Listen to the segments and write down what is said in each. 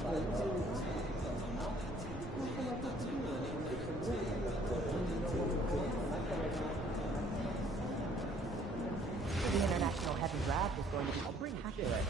The international heavy draft is going to be spectacular.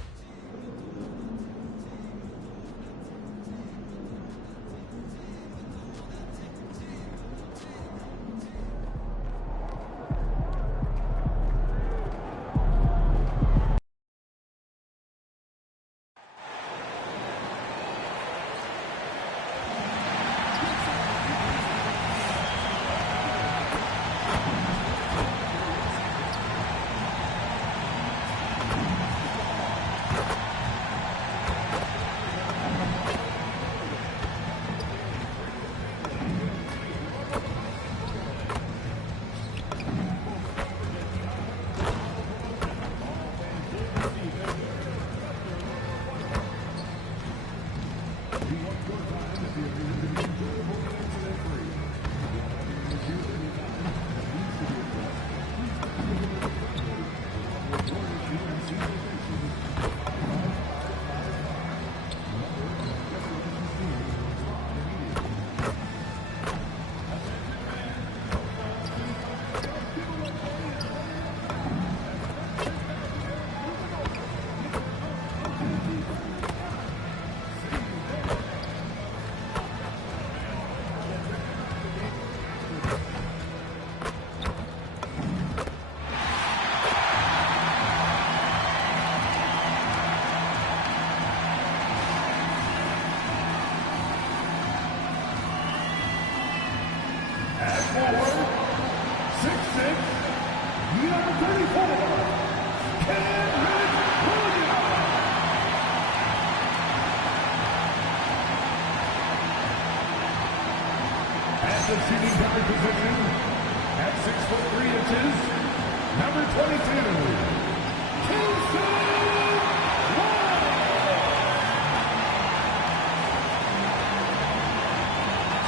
The shooting guard position at 6'3" inches, number 22,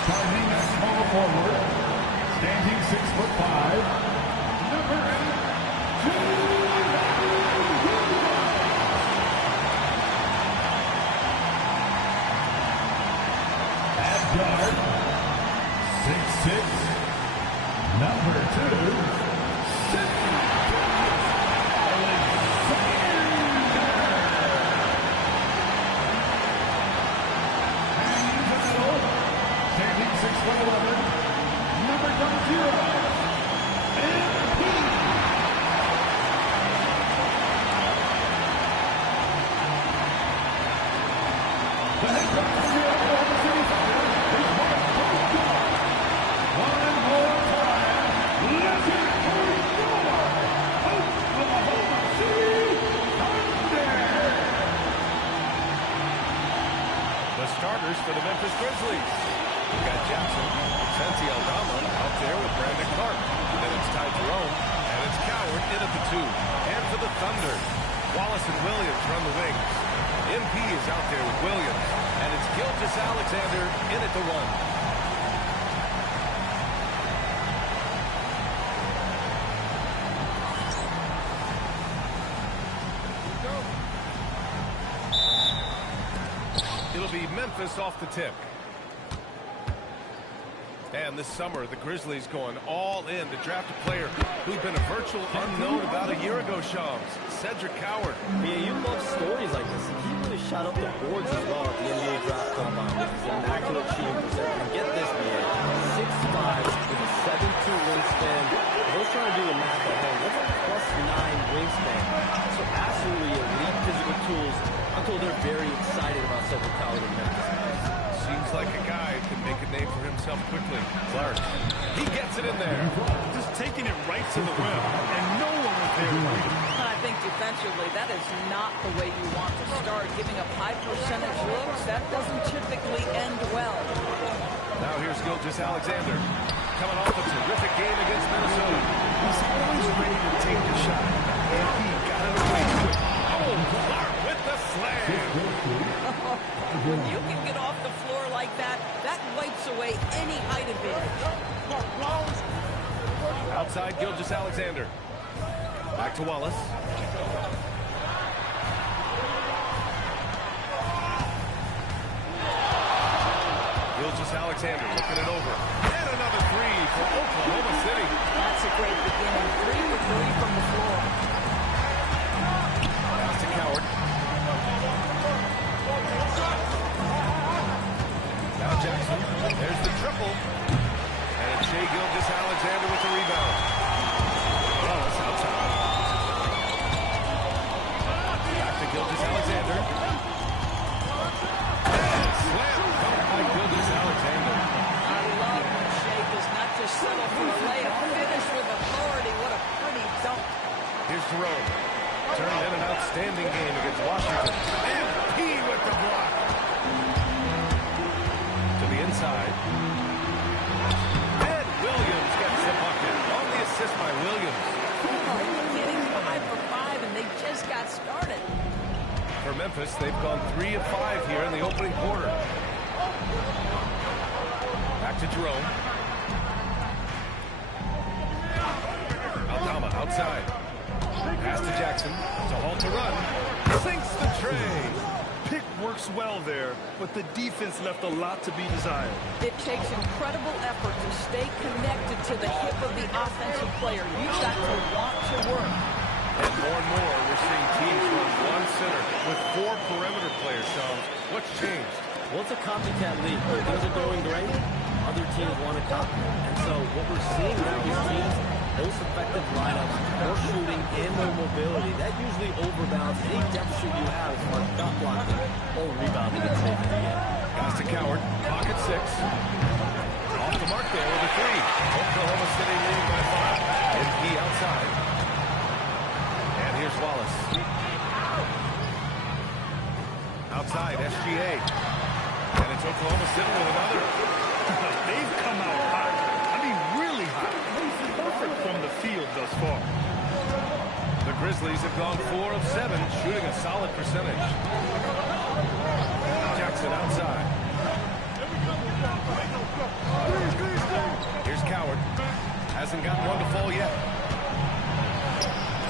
starting at small forward, standing 6'5", number 8, at guard, 6'6", number 2, standing 6'11", number 0, MP. The head coach here at Oklahoma City Thunder is Mike Coach. One more time, let's hear it for your Oklahoma City Thunder. The starters for the Memphis Grizzlies. We've got Jackson, Sensi Aldama out there with Brandon Clark. Then it's Ty Jerome, and it's Coward in at the 2. And for the Thunder, Wallace and Williams run the wings. MP is out there with Williams, and it's Gilgeous Alexander in at the 1. It'll be Memphis off the tip. And this summer, the Grizzlies going all in to draft a player who'd been a virtual unknown about a year ago, Shams. Cedric Coward. Yeah, you love stories like this. And he really shot up the boards as well at the NBA draft combine with his immaculate shooting percentage. And get this, man, 6'5", with a 7'2" wingspan. I was trying to do the math at home. That's a +9 wingspan. So absolutely elite physical tools. I'm told they're very excited about Cedric Coward in Memphis. Seems like a guy who can make a name for himself quickly. Clark, he gets it in there. Just taking it right to the rim, and no one was there to read him. I think defensively, that is not the way you want to start. Giving up high percentage looks, that doesn't typically end well. Now here's Gilgeous Alexander, coming off a terrific game against Minnesota. He's always ready to take the shot, and he got it away quick. Oh, Clark with the slam. When you can get off the floor like that, that wipes away any height advantage. Outside Gilgeous Alexander. Back to Wallace. Alexander looking it over. And another three for Oklahoma City. That's a great beginning. 3 for 3 from the floor. Pass to Coward. Now Jackson. There's the triple. And Shai Gilgeous-Alexander with the rebound. Wallace outside. Back to Gilgeous-Alexander. And slam dunk by Gilgeous-Alexander. I love when Shai does not just settle for a layup. Finish with authority. What a pretty dunk. Here's Jerome. Turned in an outstanding game against Washington. And P with the block. To the inside. And Williams gets the bucket. On the assist by Williams. Oh, getting 5 for 5, and they just got started. For Memphis, they've gone 3 of 5 here in the opening quarter. Back to Jerome. Aldama outside. Pass to Jackson. To halt to run. Sinks the tray. Pick works well there, but the defense left a lot to be desired. It takes incredible effort to stay connected to the hip of the offensive player. You've got to want to work. And more, we're seeing teams run one center with 4 perimeter players, Shams. What's changed? Well, it's a copycat league. When things are going great, other teams want to copy. And so what we're seeing now is teams, most effective lineups, more shooting and more mobility. That usually overbalances any deficit you have as far as shot blocking or rebounding and saving the game. Pass to Coward. Pocket 6. Off the mark there with a 3. Oklahoma City leading by 5. MP outside. And here's Wallace. Outside, SGA. And it's Oklahoma City with another. They've come out hot. I mean, really hot. Perfect from the field thus far. The Grizzlies have gone 4 of 7, shooting a solid percentage. Jackson outside. Here's Coward. Hasn't gotten one to fall yet.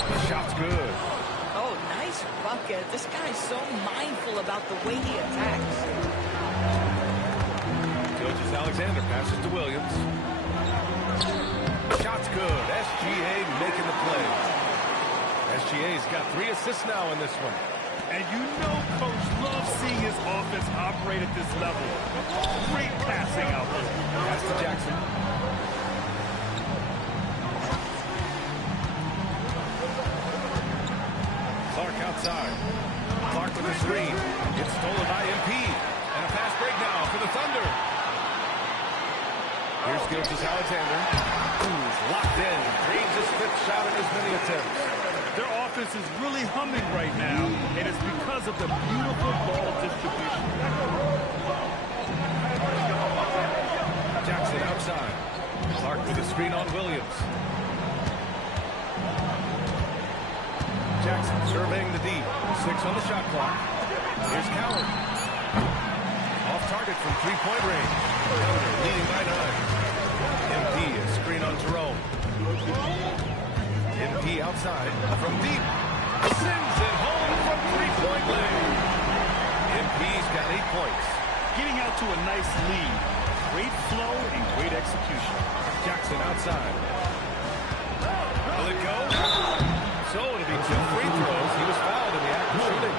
The shot's good. Oh, nice bucket. This guy's so mindful about the way he attacks. Gilgeous-Alexander passes to Williams. Shot's good. SGA making the play. SGA's got 3 assists now in this one. And you know Coach loves seeing his offense operate at this level. Great passing out there. Pass to Jackson. Clark outside. Clark with the screen. It's stolen by MP. And a fast break now for the Thunder. Here's Gilgeous-Alexander. Who's locked in. Drains his 5th shot in as many attempts. Their offense is really humming right now, and it's because of the beautiful ball distribution. Jackson outside. Clark with a screen on Williams. Jackson surveying the D. 6 on the shot clock. Here's Coward. Off target from 3-point range. Thunder leading by 9. MP a screen on Jerome. MP outside from deep. Sends it home from 3-point lane. MP's got 8 points. Getting out to a nice lead. Great flow and great execution. Jackson outside. Will it go? So it'll be 2 free throws. He was fouled in the act of shooting.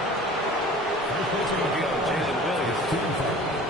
It's going to be on Jalen Williams.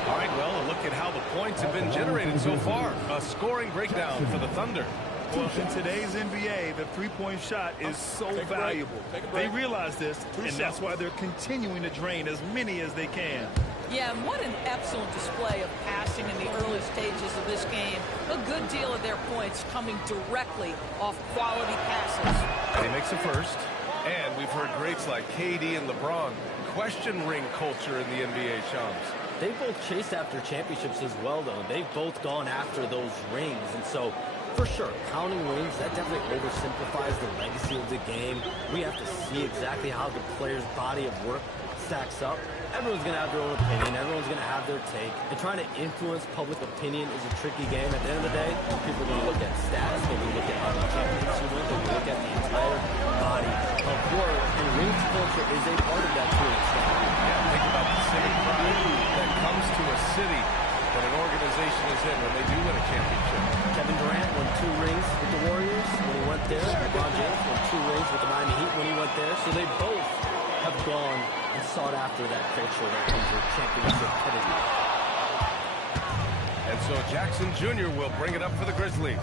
All right, well, a look at how the points have been generated so far. A scoring breakdown for the Thunder. Well, in today's NBA, the three-point shot is so valuable. They realize this, and that's why they're continuing to drain as many as they can. Yeah, and what an excellent display of passing in the early stages of this game. A good deal of their points coming directly off quality passes. He makes a first. And we've heard greats like KD and LeBron question ring culture in the NBA, Shams. They both chased after championships as well, though. They've both gone after those rings. And so, for sure, counting rings, that definitely oversimplifies the legacy of the game. We have to see exactly how the player's body of work stacks up. Everyone's going to have their own opinion. Everyone's going to have their take. And trying to influence public opinion is a tricky game. At the end of the day, people are going to look at stats. They're going to look at how many championships you win. They're going to look at the entire body of work. And rings culture is a part of that to an extent. Yeah, think about the civic pride that comes to a city that an organization is in when they do win a championship. Kevin Durant won 2 rings with the Warriors when he went there. LeBron James won 2 rings with the Miami Heat when he went there. So they both have gone and sought after that culture that comes with championship pedigree. And so Jackson Jr. will bring it up for the Grizzlies.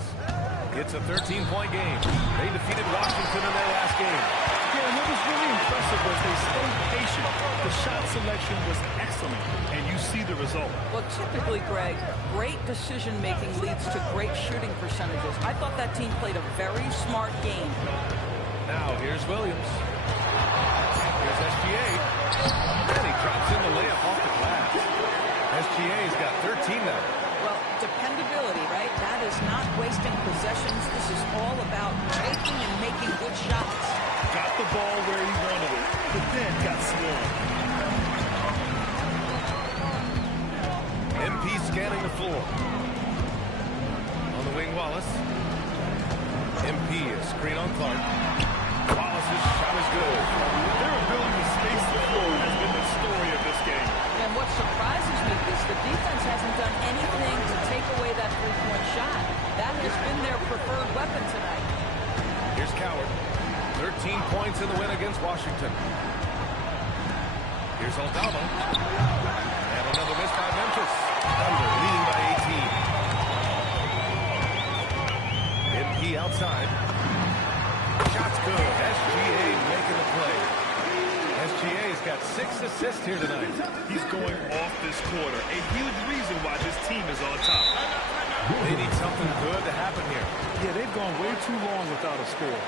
It's a 13-point game. They defeated Washington in their last game. Yeah, and what was really impressive was they stayed patient. The shot selection was excellent, and you see the result. Well, typically, Greg, great decision-making leads to great shooting percentages. I thought that team played a very smart game. Now, here's Williams. Here's SGA. And he drops in the layup off the glass. SGA's got 13 now. Well, dependability, right? That is not wasting possessions. This is all about taking and making good shots. Got the ball where he wanted it, but then got swarmed. MP scanning the floor. On the wing, Wallace. MP is screen on Clark. Wallace's shot is good. Their ability to space the floor has been the story of this game. And what surprises me is the defense hasn't done anything to take away that three-point shot. That has been their preferred weapon tonight. Here's Coward. 13 points in the win against Washington. Here's Aldama. And another miss by Memphis. Thunder leading by 18. MP outside. Shot's good. SGA making the play. SGA's got 6 assists here tonight. He's going off this quarter. A huge reason why this team is on top. They need something good to happen here. Yeah, they've gone way too long without a score.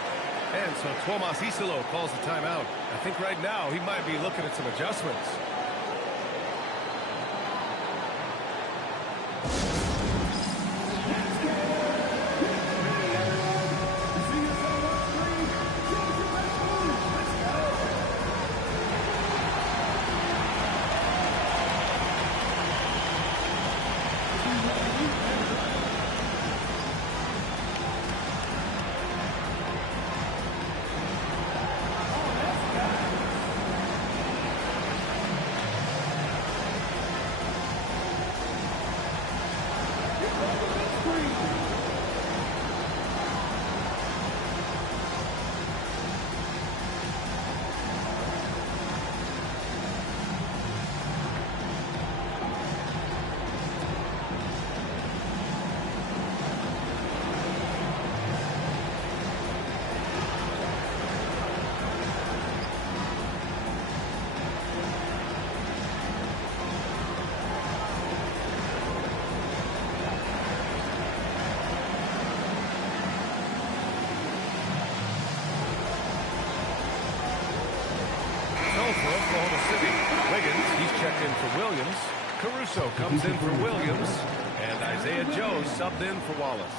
And so Tomas Isolo calls the timeout. I think right now he might be looking at some adjustments. Williams. Caruso comes in for Williams. And Isaiah Joe subbed in for Wallace.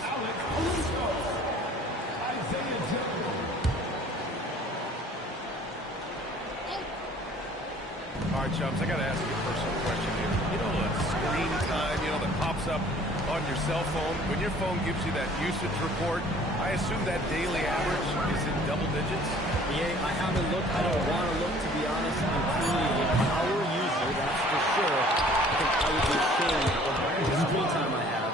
All right, chums, I got to ask you a personal question here. You know the screen time, that pops up on your cell phone? When your phone gives you that usage report, I assume that daily average is in double digits? Yeah, I haven't looked. I don't want to look, to be honest. I'm clearly a power user, that's for sure. I think I would be ashamed of the screen time I have.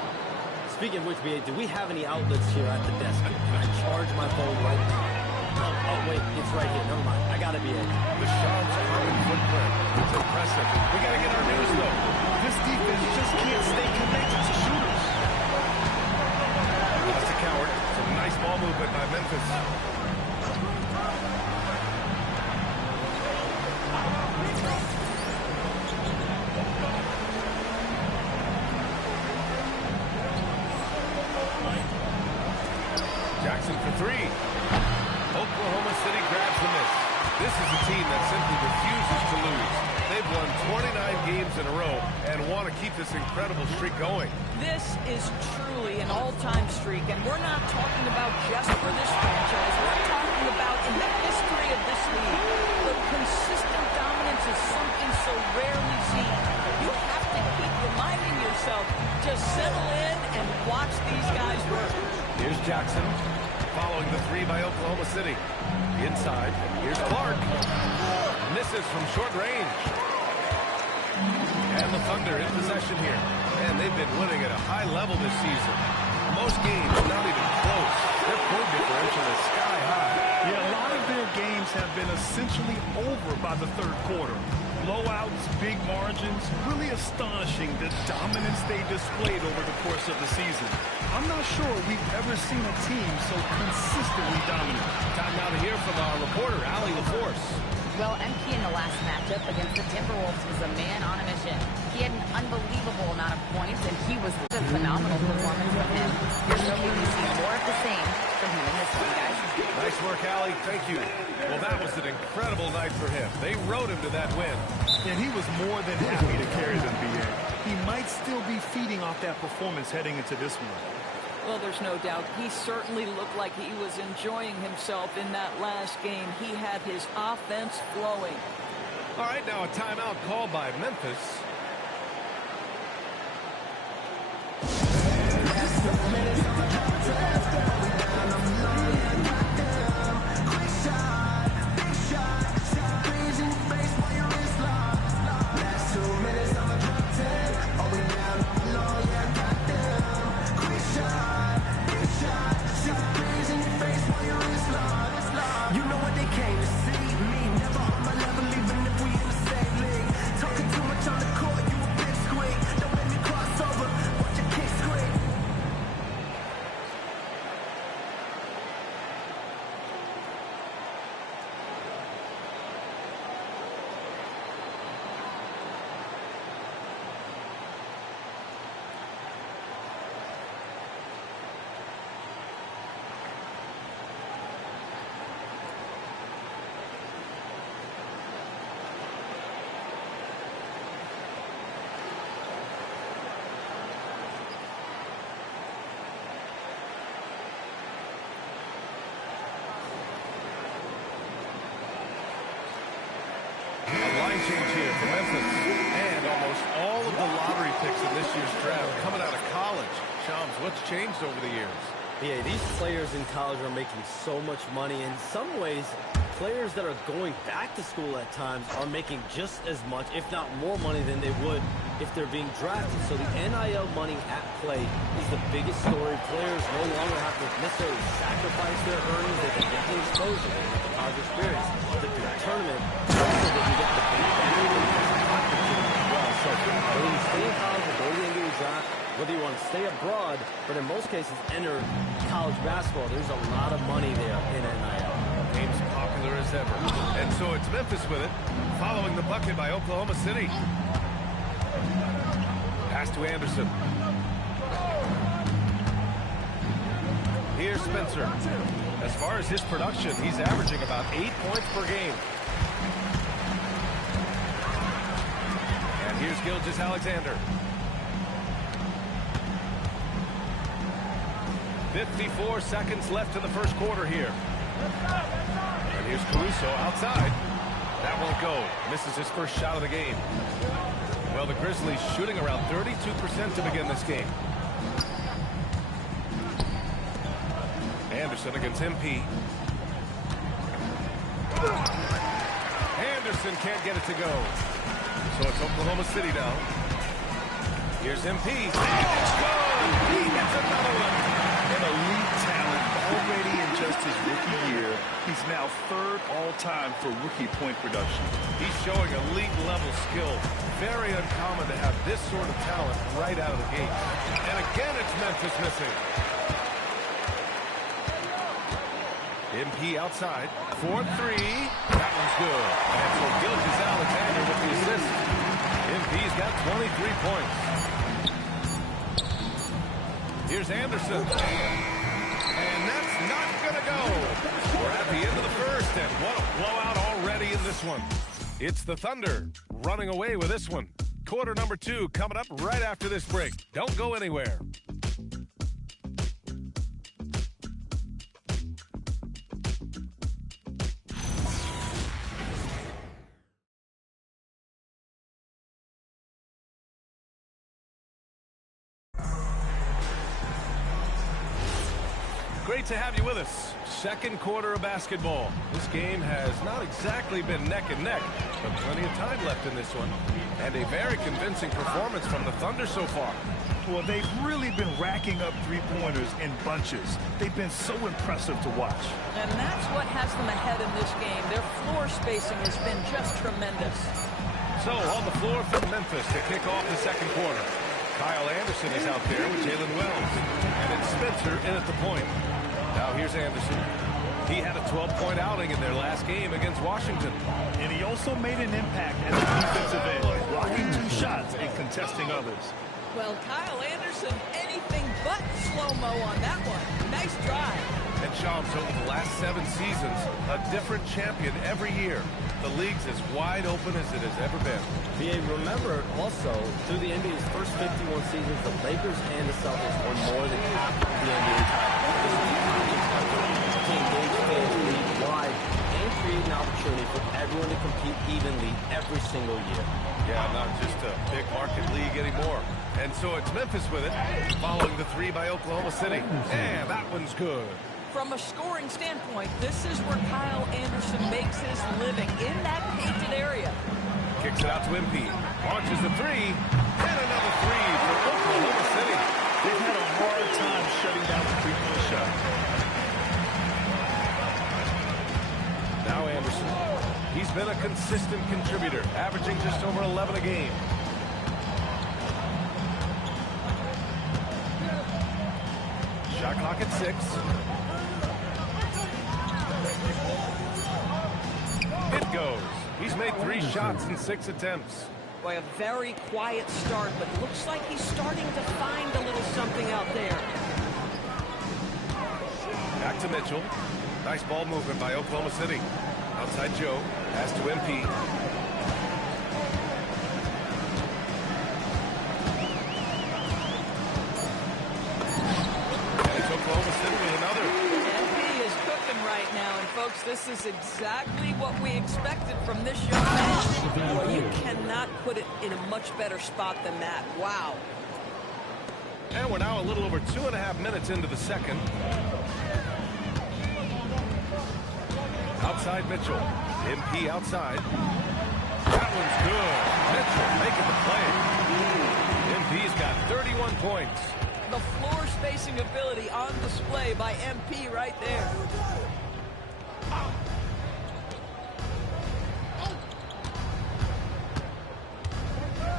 Speaking of which, BA, do we have any outlets here at the desk? Can I charge my phone right now? Oh, wait, it's right here. Never mind. I got it, BA. The Sharks' carbon footprint. It's impressive. We got to get our news, though. This defense just can't stay connected to shooters. That's a Coward. Some nice ball movement by Memphis. Jackson for three. Oklahoma City grabs the miss. This is a team that simply refuses to lose. They've won 29 games in a row and want to keep this incredible streak going. This is truly an all-time streak, and we're not talking about just for this franchise. We're talking about in the history of this league. The consistent dominance is something so rarely seen. You have to keep reminding yourself to settle in and watch these guys work. Here's Jackson, following the three by Oklahoma City. Inside, here's Clark. Misses from short range. And the Thunder in possession here. And they've been winning at a high level this season. Most games not even close. Their point differential is sky high. Yeah, a lot of their games have been essentially over by the third quarter. Blowouts, big margins, really astonishing the dominance they displayed over the course of the season. I'm not sure we've ever seen a team so consistently dominant. Time now to hear from our reporter, Allie LaForce. Well, MP in the last matchup against the Timberwolves was a man on a mission. He had an unbelievable amount of points, and he was a phenomenal performance from him. Here's hoping we see more of the same from him in this one, guys. Nice work, Allie. Thank you. Well, that was an incredible night for him. They rode him to that win. And he was more than happy to carry them, BA. He might still be feeding off that performance heading into this one. Well, there's no doubt. He certainly looked like he was enjoying himself in that last game. He had his offense flowing. All right, now a timeout called by Memphis. Change here for Memphis. And almost all of the lottery picks in this year's draft coming out of college. Shams, what's changed over the years? Yeah, these players in college are making so much money. In some ways, players that are going back to school at times are making just as much, if not more money than they would if they're being drafted. So the NIL money at play is the biggest story. Players no longer have to necessarily sacrifice their earnings. They can get the exposure, they get the college experience, the tournament, also they can get the well. So whether you stay in college or go to the NBA draft, whether you want to stay abroad, but in most cases enter college basketball, there's a lot of money there in NIL. Game's popular as ever. And so it's Memphis with it, following the bucket by Oklahoma City. Pass to Anderson. Here's Spencer. As far as his production, he's averaging about 8 points per game. And here's Gilgeous-Alexander. 54 seconds left in the first quarter here. And here's Caruso outside. That won't go. Misses his first shot of the game. Well, the Grizzlies shooting around 32% to begin this game. Anderson against MP. Anderson can't get it to go. So it's Oklahoma City now. Here's MP. It's good. He hits another one. An elite talent already in just his rookie year. He's now third all-time for rookie point production. He's showing elite level skill. Very uncommon to have this sort of talent right out of the gate. And again, it's Memphis missing. MP outside. 4-3. That one's good. And so Gilgeous-Alexander with the assist. MP's got 23 points. Here's Anderson. And that's not going to go. We're at the end of the first, and what a blowout already in this one. It's the Thunder running away with this one. Quarter number 2 coming up right after this break. Don't go anywhere. Great Great to have you with us. Second quarter of basketball. This game has not exactly been neck and neck, but plenty of time left in this one. And a very convincing performance from the Thunder so far. Well, they've really been racking up three-pointers in bunches. They've been so impressive to watch. And that's what has them ahead in this game. Their floor spacing has been just tremendous. So, on the floor for Memphis to kick off the second quarter. Kyle Anderson is out there with Jalen Wells. And it's Spencer in at the point. Now here's Anderson. He had a 12-point outing in their last game against Washington. And he also made an impact at the defensive end, blocking 2 shots and contesting others. Well, Kyle Anderson, anything but slow-mo on that one. Nice drive. And Shams, over the last 7 seasons, a different champion every year. The league's as wide open as it has ever been. BA, remember also, through the NBA's first 51 seasons, the Lakers and the Celtics won more than half of the NBA title. This is the effort to engage fans league-wide and create an opportunity for everyone to compete evenly every single year. Yeah, not just a big market league anymore. And so it's Memphis with it, following the 3 by Oklahoma City. And that one's good. From a scoring standpoint, this is where Kyle Anderson makes his living, in that painted area. Kicks it out to MP. Launches the 3. And another 3 for Oklahoma City. They've had a hard time shutting down the three-point shot. Now Anderson. He's been a consistent contributor, averaging just over 11 a game. Shot clock at 6. It goes. He's made 3 shots in 6 attempts. Boy, a very quiet start, but looks like he's starting to find a little something out there. Back to Mitchell. Nice ball movement by Oklahoma City. Outside Joe. Pass to MP. And it's Oklahoma City with another. MP is cooking right now, and folks, this is exactly what we expected from this young man. Boy, you cannot put it in a much better spot than that. Wow. And we're now a little over 2.5 minutes into the second. Outside Mitchell. MP outside. That one's good. Mitchell making the play. MP's got 31 points. The floor spacing ability on display by MP right there.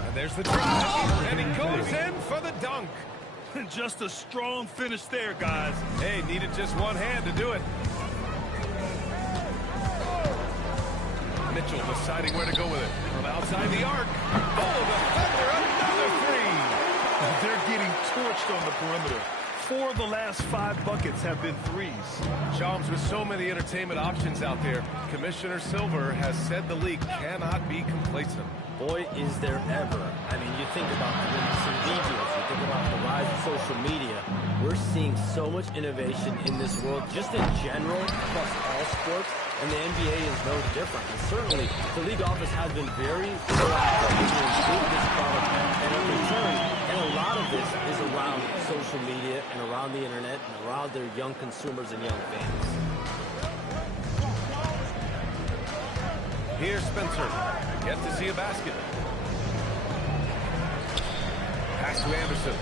And there's the drive. And he goes in for the dunk. Just a strong finish there, guys. Hey, needed just one hand to do it. Mitchell deciding where to go with it. From outside the arc. Oh, the Thunder, another 3. They're getting torched on the perimeter. 4 of the last 5 buckets have been threes. Shams, with so many entertainment options out there, Commissioner Silver has said the league cannot be complacent. Boy, is there ever. I mean, you think about the instant videos, you think about the rise of social media. We're seeing so much innovation in this world, just in general, across all sports, and the NBA is no different. And certainly, the league office has been very proactive to improve this product and in return. And a lot of this is around social media and around the internet and around their young consumers and young fans. Here's Spencer. Yet to see a basket. Pass to Anderson.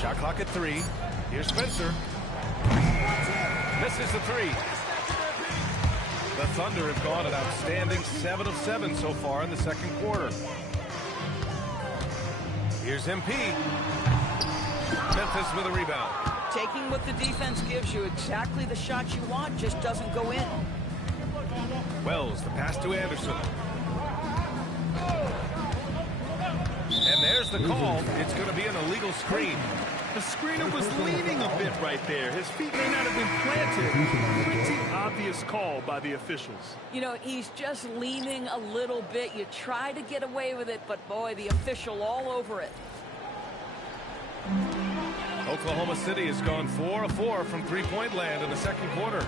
Shot clock at 3. Here's Spencer. Misses the 3. The Thunder have gone an outstanding 7 of 7 so far in the second quarter. Here's MP. Memphis with a rebound. Taking what the defense gives you, exactly the shot you want, just doesn't go in. Wells, the pass to Anderson. And there's the call. It's going to be an illegal screen. The screener was leaning a bit right there. His feet may not have been planted. Pretty obvious call by the officials. You know, he's just leaning a little bit. You try to get away with it, but boy, the official all over it. Oklahoma City has gone 4 of 4 from three-point land in the second quarter.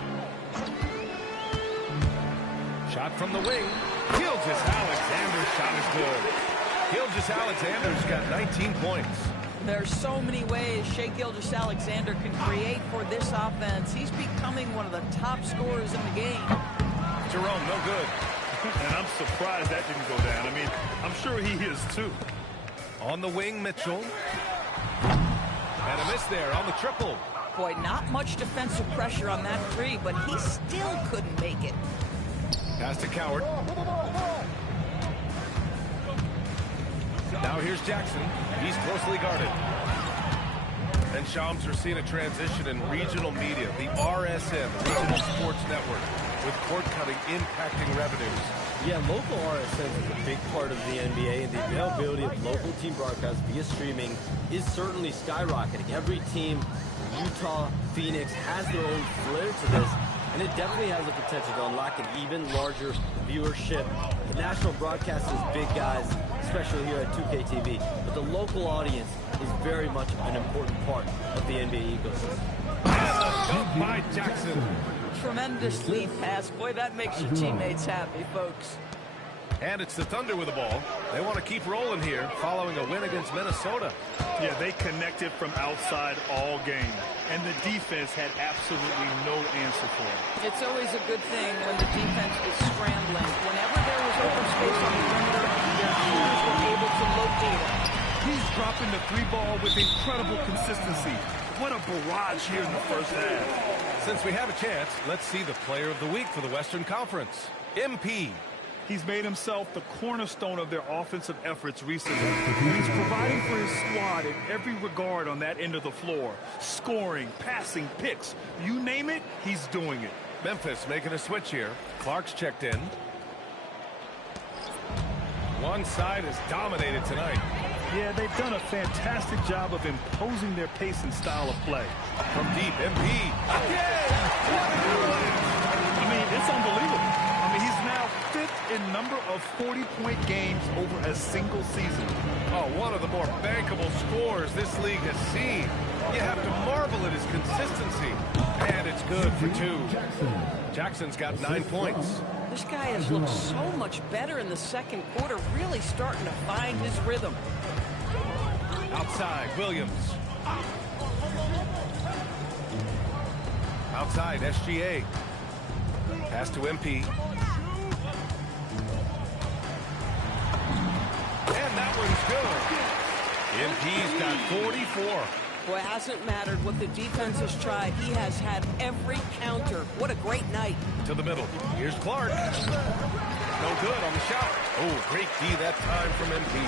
Shot from the wing. Gilgeous Alexander's shot is good. Gilgeous-Alexander's got 19 points. There's so many ways Shai Gilgeous-Alexander can create for this offense. He's becoming one of the top scorers in the game. Jerome, no good. And I'm surprised that didn't go down. I mean, I'm sure he is too. On the wing, Mitchell. And a miss there on the triple. Boy, not much defensive pressure on that three, but he still couldn't make it. Pass to Coward. Now here's Jackson. He's closely guarded. And Shams, are seeing a transition in regional media, the RSN, Regional Sports Network, with cord cutting impacting revenues. Yeah, local RSN is a big part of the NBA, and the availability of local team broadcasts via streaming is certainly skyrocketing. Every team, Utah, Phoenix, has their own flair to this, and it definitely has the potential to unlock an even larger viewership. The national broadcast is big, guys, especially here at 2K TV, but the local audience is very much an important part of the NBA ecosystem. And a dunk by Jackson. Tremendous lead pass. Boy, that makes your teammates happy, folks. And it's the Thunder with the ball. They want to keep rolling here following a win against Minnesota. Yeah, they connected from outside all game, and the defense had absolutely no answer for it. It's always a good thing when the defense is scrambling. Whenever there was open space on the perimeter, their shooters were able to locate it. He's dropping the three ball with incredible consistency. What a barrage here in the first half. Since we have a chance, let's see the player of the week for the Western Conference. MP. He's made himself the cornerstone of their offensive efforts recently. And he's providing for his squad in every regard on that end of the floor. Scoring, passing, picks, you name it, he's doing it. Memphis making a switch here. Clark's checked in. One side is dominated tonight. Yeah, they've done a fantastic job of imposing their pace and style of play. From deep, MP. Again! I mean, it's unbelievable. I mean, he's now 5th in number of 40-point games over a single season. Oh, one of the more bankable scores this league has seen. You have to marvel at his consistency. And it's good for 2. Jackson's got 9 points. This guy has looked so much better in the second quarter, really starting to find his rhythm. Outside, Williams. Outside, SGA. Pass to MP. And that one's good. MP's got 44. Boy, it hasn't mattered what the defense has tried. He has had every counter. What a great night. To the middle. Here's Clark. No good on the shot. Oh, great D that time from MP.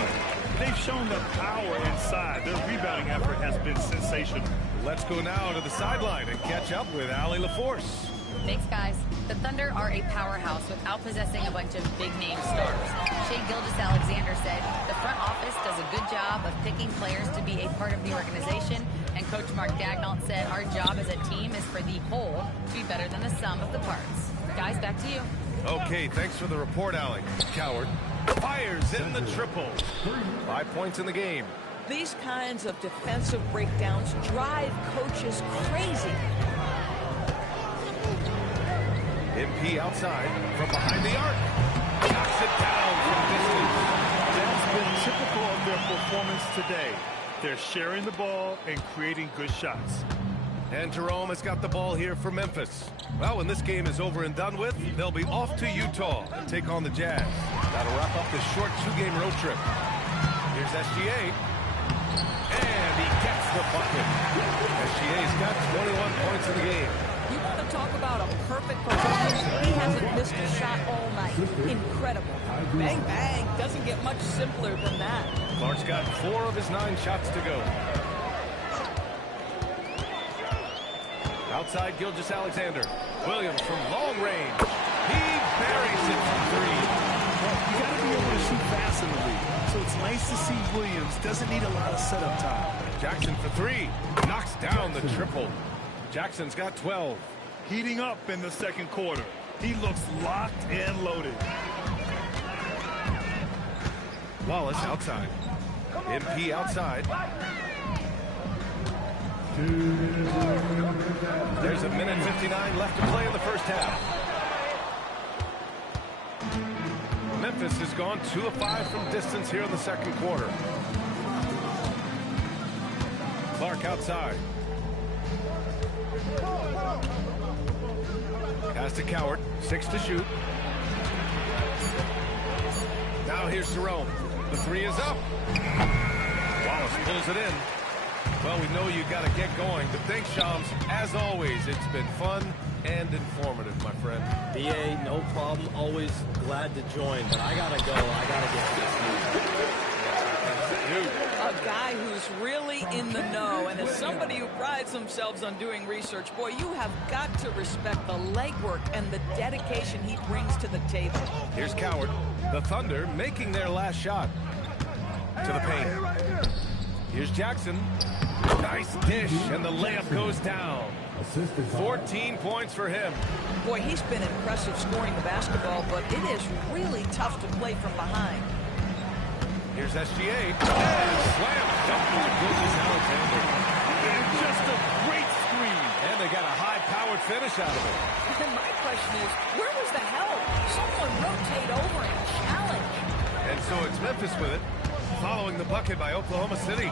They've shown the power inside. Their rebounding effort has been sensational. Let's go now to the sideline and catch up with Allie LaForce. Thanks, guys. The Thunder are a powerhouse without possessing a bunch of big-name stars. Shai Gilgeous-Alexander said, the front office does a good job of picking players to be a part of the organization, and Coach Mark Daigneault said, our job as a team is for the whole to be better than the sum of the parts. Guys, back to you. Okay, thanks for the report, Allie. Coward fires in the triple. 5 points in the game. These kinds of defensive breakdowns drive coaches crazy. MP outside from behind the arc. Knocks it down from distance. That's been typical of their performance today. They're sharing the ball and creating good shots. And Jerome has got the ball here for Memphis. Well, when this game is over and done with, they'll be off to Utah and take on the Jazz. That'll wrap up this short 2-game road trip. Here's SGA. And he gets the bucket. SGA's got 21 points in the game. You want to talk about a perfect performance? He hasn't missed a shot all night. Incredible. Bang, bang. Doesn't get much simpler than that. Clark's got 4 of his 9 shots to go. Outside, Gilgeous-Alexander. Williams from long range. He buries it from 3. You got to be able to shoot fast in the league. So it's nice to see Williams doesn't need a lot of setup time. Jackson for 3. Knocks down the triple. Jackson's got 12. Heating up in the second quarter. He looks locked and loaded. Wallace outside. MP outside. There's 1:59 left to play in the first half. Memphis has gone 2 of 5 from distance here in the second quarter. Clark outside. Pass to Coward. 6 to shoot. Now here's Jerome. The 3 is up. Wallace pulls it in. Well, we know you got to get going, but thanks, Shams. As always, it's been fun and informative, my friend. BA, no problem. Always glad to join, but I gotta go. I gotta get to this news. A guy who's really in the know, and as somebody who prides themselves on doing research, boy, you have got to respect the legwork and the dedication he brings to the table. Here's Coward. The Thunder making their last shot. To the paint. Here's Jackson. Nice dish, and the layup goes down. 14 points for him. Boy, he's been impressive scoring the basketball, but it is really tough to play from behind. Here's SGA. And slam dunk by Gilgeous Alexander. And just a great screen. And they got a high-powered finish out of it. And my question is, where was the help? Someone rotate over and challenge. And so it's Memphis with it, following the bucket by Oklahoma City.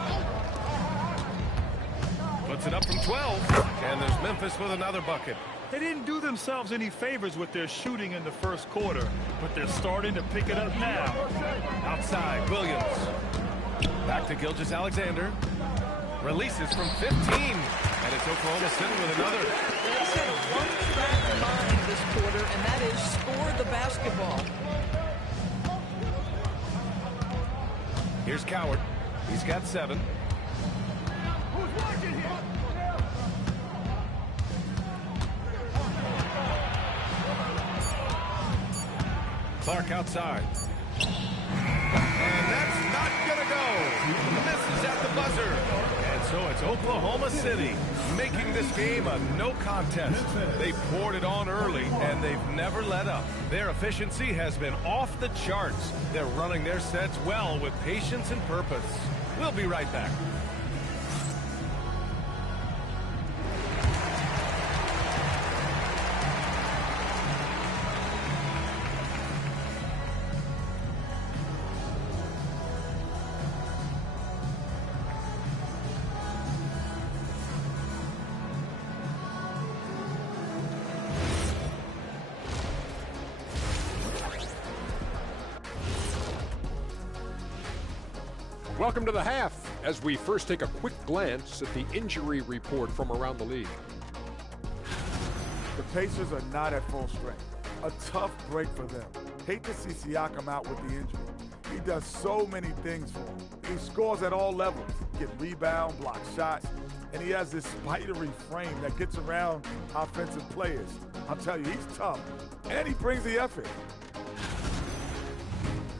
Puts it up from 12, and there's Memphis with another bucket. They didn't do themselves any favors with their shooting in the first quarter, but they're starting to pick it up now. Outside, Williams. Back to Gilgeous Alexander. Releases from 15, and it's Oklahoma City with another. He's had one track mind this quarter, and that is score the basketball. Here's Coward. He's got 7. Clark outside. And that's not going to go. Misses at the buzzer. And so it's Oklahoma City making this game a no contest. They poured it on early, and they've never let up. Their efficiency has been off the charts. They're running their sets well with patience and purpose. We'll be right back. Welcome to the half, as we first take a quick glance at the injury report from around the league. The Pacers are not at full strength. A tough break for them. Hate to see Siakam out with the injury. He does so many things for them. He scores at all levels, get rebound, block shots, and he has this spidery frame that gets around offensive players. I'll tell you, he's tough, and he brings the effort.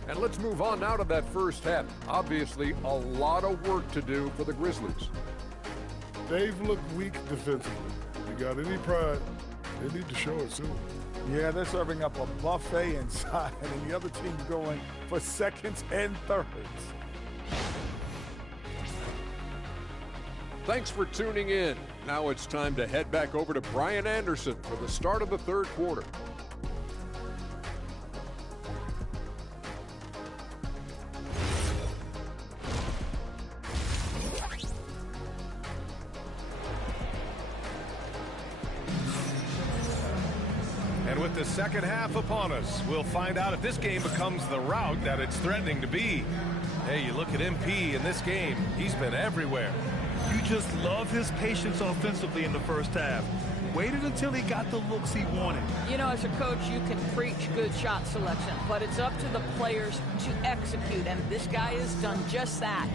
And let's move on now to that first half. Obviously, a lot of work to do for the Grizzlies. They've looked weak defensively. If they got any pride, they need to show it soon. Yeah, they're serving up a buffet inside, and the other team's going for seconds and thirds. Thanks for tuning in. Now it's time to head back over to Brian Anderson for the start of the third quarter. And with the second half upon us, we'll find out if this game becomes the rout that it's threatening to be. Hey, you look at MP in this game, he's been everywhere. You just love his patience offensively in the first half. Waited until he got the looks he wanted. You know, as a coach, you can preach good shot selection, but it's up to the players to execute, and this guy has done just that.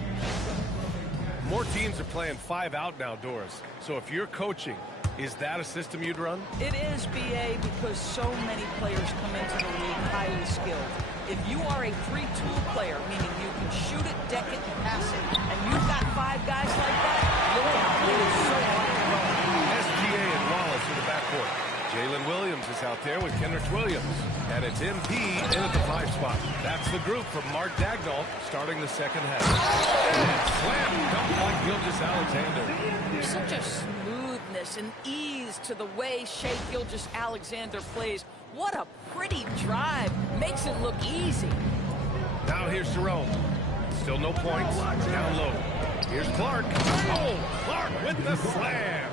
More teams are playing 5 out now, Doris. So if you're coaching, is that a system you'd run? It is, BA, because so many players come into the league highly skilled. If you are a 3-tool player, meaning you can shoot it, deck it, and pass it, and you've got 5 guys like that, look out, it is so hard to run. SGA and Wallace in the backcourt. Jalen Williams is out there with Kenrich Williams. And it's MP in at the 5 spot. That's the group from Mark Dagnall starting the second half. And slam dunk by Gilgeous Alexander. There's such a smoothness and ease to the way Shai Gilgeous-Alexander plays. What a pretty drive. Makes it look easy. Now here's Jerome. Still no points. Down low. Here's Clark. Oh, Clark with the slam.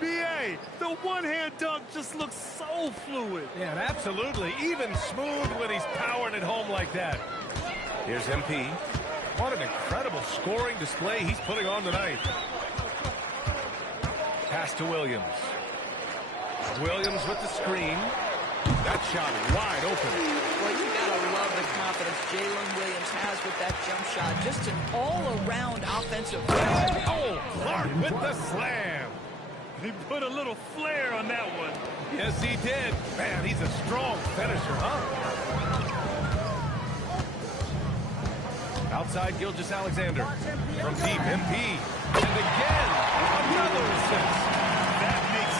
B.A., the one-hand dunk just looks so fluid. Yeah, and absolutely. Even smooth when he's powering it home like that. Here's MP. What an incredible scoring display he's putting on tonight. Pass to Williams. Williams with the screen. That shot wide open. Well, you gotta love the confidence Jalen Williams has with that jump shot. Just an all-around offensive threat. Oh, Clark with the slam. He put a little flair on that one. Yes, he did. Man, he's a strong finisher, huh? Outside Gilgeous-Alexander. From deep, MP. And again, another assist. That makes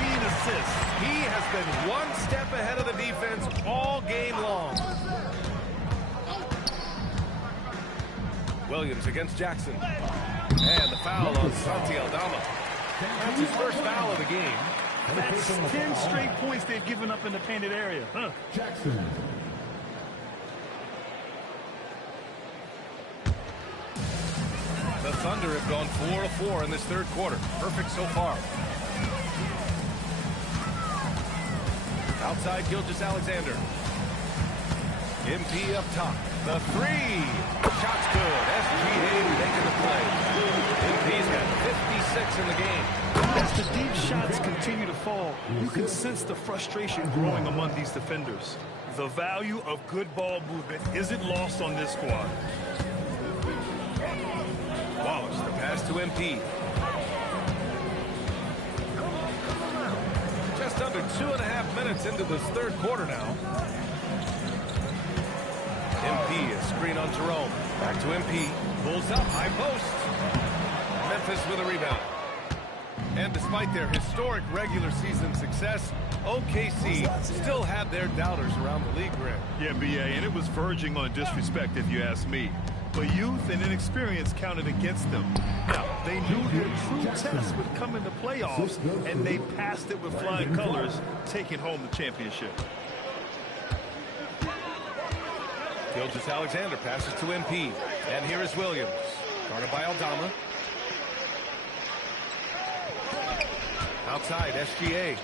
15 assists. He has been one step ahead of the defense all game long. Williams against Jackson. And the foul on Santi Aldama. That's his first foul of the game. That's 10 straight points they've given up in the painted area. Huh? Jackson. The Thunder have gone 4 of 4 in this third quarter. Perfect so far. Outside Gilgeous-Alexander. MP up top. The three. Shot's good. SGA making the play. MP's got 56 in the game. As the deep shots continue to fall, you can sense the frustration growing among these defenders. The value of good ball movement isn't lost on this squad. Wallace, the pass to MP. Just under 2.5 minutes into this third quarter now. MP, a screen on Jerome. Back to MP. Pulls up, high post. Memphis with a rebound. And despite their historic regular season success, OKC still had their doubters around the league rim. Yeah, B.A., and it was verging on disrespect if you ask me. But youth and inexperience counted against them. Now, they knew their true test would come in the playoffs, and they passed it with flying colors, taking home the championship. Gilgeous-Alexander passes to MP. And here is Williams. Guarded by Aldama. Outside, SGA.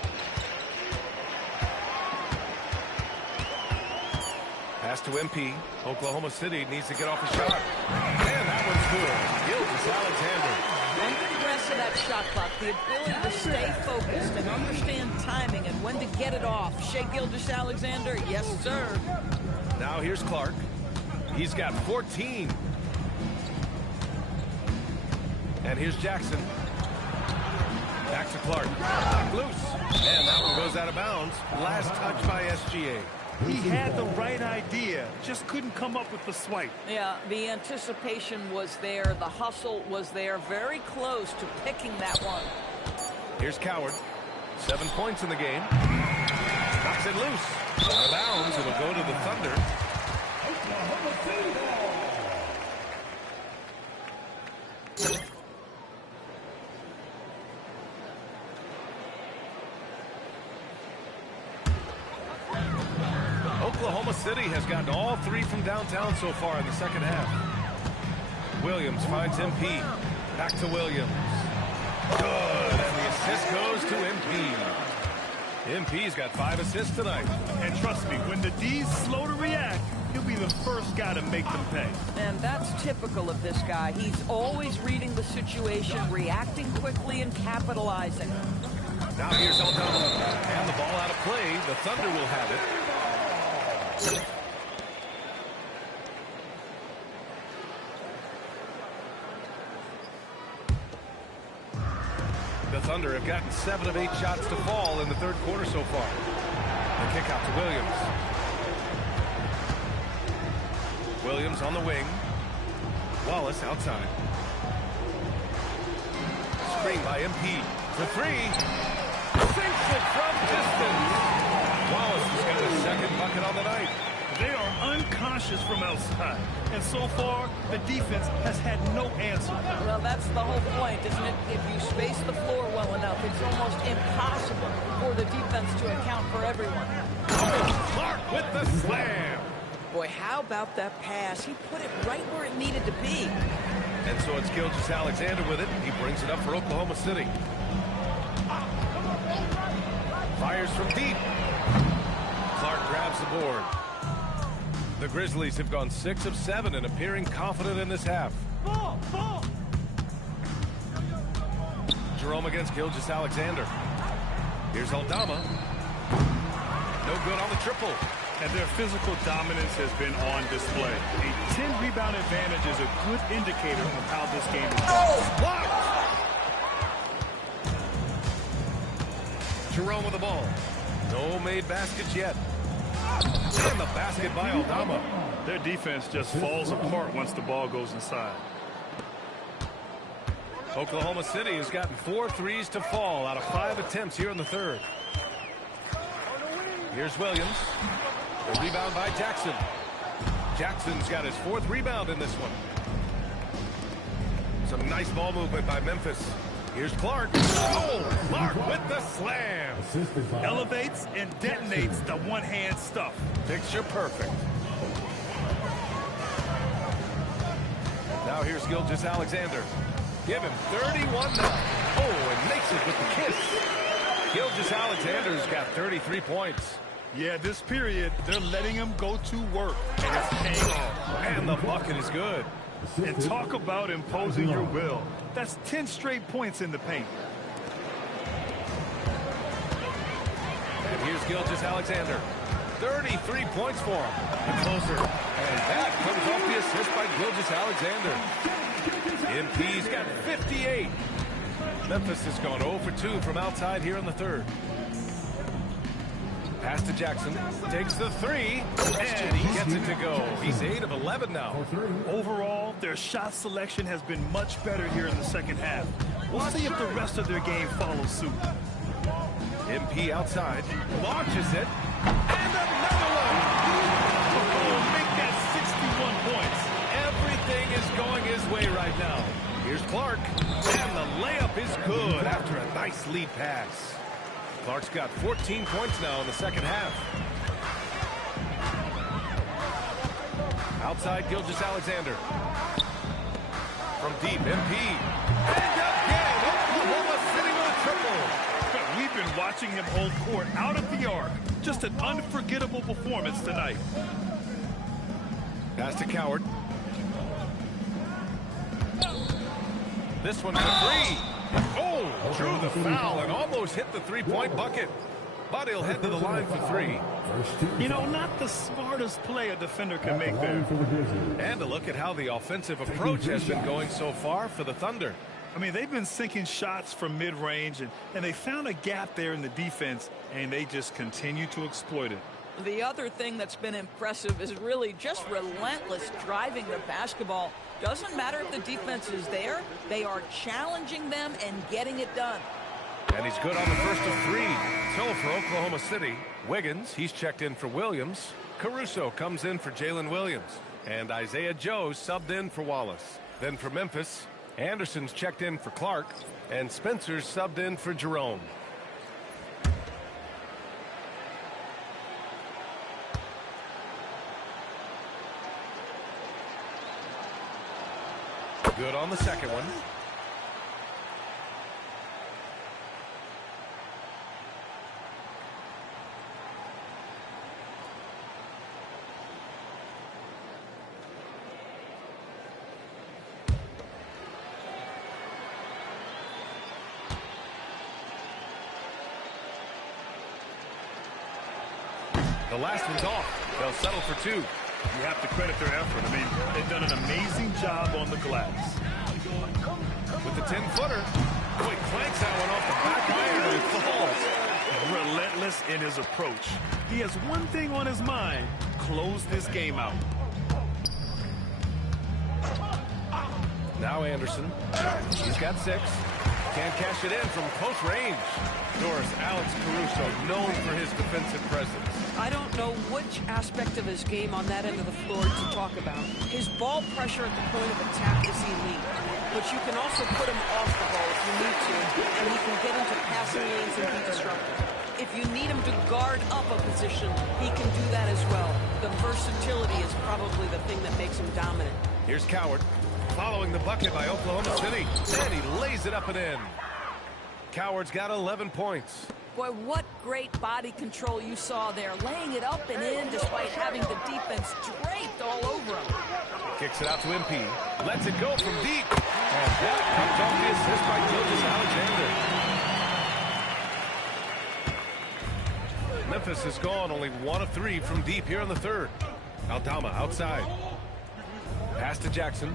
Pass to MP. Oklahoma City needs to get off a shot. And that one's good. Gilgeous-Alexander. Under the rest of that shot clock, the ability to stay focused and understand timing and when to get it off. Shea Gilgeous-Alexander, yes, sir. Now here's Clark. He's got 14. And here's Jackson. Back to Clark. Loose. And that one goes out of bounds. Last touch by SGA. He had the right idea, just couldn't come up with the swipe. Yeah, the anticipation was there. The hustle was there. Very close to picking that one. Here's Coward. 7 points in the game. Knocks it loose. Out of bounds. It'll go to the Thunder. Oklahoma City has gotten all 3 from downtown so far in the second half. Williams finds MP. Back to Williams. Good. And the assist goes to MP. MP's got 5 assists tonight. And trust me, when the D's slow to react, he'll be the first guy to make them pay. And that's typical of this guy. He's always reading the situation, reacting quickly, and capitalizing. Now here's Aldama. And the ball out of play. The Thunder will have it. The Thunder have gotten 7 of 8 shots to fall in the third quarter so far. The kick out to Williams. Williams on the wing. Wallace outside. Screen by MP. For 3. Sinks it from distance. Wallace has got his second bucket on the night. They are unconscious pushes from outside. And so far, the defense has had no answer. Well, that's the whole point, isn't it? If you space the floor well enough, it's almost impossible for the defense to account for everyone. Clark with the slam. Boy, how about that pass? He put it right where it needed to be. And so it's Gilgeous-Alexander with it. He brings it up for Oklahoma City. Fires from deep. Clark grabs the board. The Grizzlies have gone 6 of 7 and appearing confident in this half. Jerome against Gilgeous-Alexander. Here's Aldama. No good on the triple. And their physical dominance has been on display. A 10-rebound advantage is a good indicator of how this game is going. Jerome with the ball. No made baskets yet. And the basket by Aldama. Their defense just falls apart once the ball goes inside. Oklahoma City has gotten 4 threes to fall out of 5 attempts here in the third. Here's Williams. The rebound by Jackson. Jackson's got his 4th rebound in this one. Some nice ball movement by Memphis. Here's Clark. Oh, Clark with the slam. Elevates and detonates the one-hand stuff. Picture perfect. Now here's Gilgeous-Alexander. Give him 31 now. Oh, and makes it with the kiss. Gilgeous-Alexander's got 33 points. Yeah, this period, they're letting him go to work, and it's paying off. And the bucket is good. And talk about imposing your will. That's 10 straight points in the paint. And here's Gilgeous-Alexander. 33 points for him. The closer. And that comes off the assist by Gilgeous-Alexander. MP's got 58. Memphis has gone 0 for 2 from outside here in the third. Pass to Jackson, takes the 3, and he gets it to go. He's 8 of 11 now. Overall, their shot selection has been much better here in the second half. We'll see if the rest of their game follows suit. MP outside, launches it, and another one. Oh, make that 61 points. Everything is going his way right now. Here's Clark, and the layup is good after a nice lead pass. Clark's got 14 points now in the second half. Outside Gilgeous-Alexander. From deep, MP. And again, Oklahoma City with a triple. We've been watching him hold court out of the arc. Just an unforgettable performance tonight. Pass to Coward. This one for 3. Oh, drew the foul and almost hit the three-point bucket. But he'll head to the line for 3. You know, not the smartest play a defender can make there. And a look at how the offensive approach has been going so far for the Thunder. I mean, they've been sinking shots from mid-range, and they found a gap there in the defense, and they just continue to exploit it. The other thing that's been impressive is really just relentless driving the basketball. Doesn't matter if the defense is there, they are challenging them and getting it done. And he's good on the first of 3. So for Oklahoma City, Wiggins, he's checked in for Williams. Caruso comes in for Jalen Williams. And Isaiah Joe subbed in for Wallace. Then for Memphis, Anderson's checked in for Clark. And Spencer's subbed in for Jerome. Good on the second one. The last one's off. They'll settle for 2. You have to credit their effort. I mean, they've done an amazing job on the glass. With the 10-footer. Boy, clanks that one off the back iron and it falls. Relentless in his approach. He has one thing on his mind: close this game out. Now Anderson. He's got 6. Can't cash it in from close range. Doris, Alex Caruso, known for his defensive presence. I don't know which aspect of his game on that end of the floor to talk about. His ball pressure at the point of attack is elite, but you can also put him off the ball if you need to, and he can get into passing lanes and be disruptive. If you need him to guard up a position, he can do that as well. The versatility is probably the thing that makes him dominant. Here's Coward, following the bucket by Oklahoma City, and he lays it up and in. Coward's got 11 points. Boy, what great body control you saw there, laying it up and in despite having the defense draped all over him. Kicks it out to MP, lets it go from deep, and that comes off the assist by Gilgeous-Alexander. Memphis has gone only 1 of 3 from deep here in the third. Aldama outside. Pass to Jackson.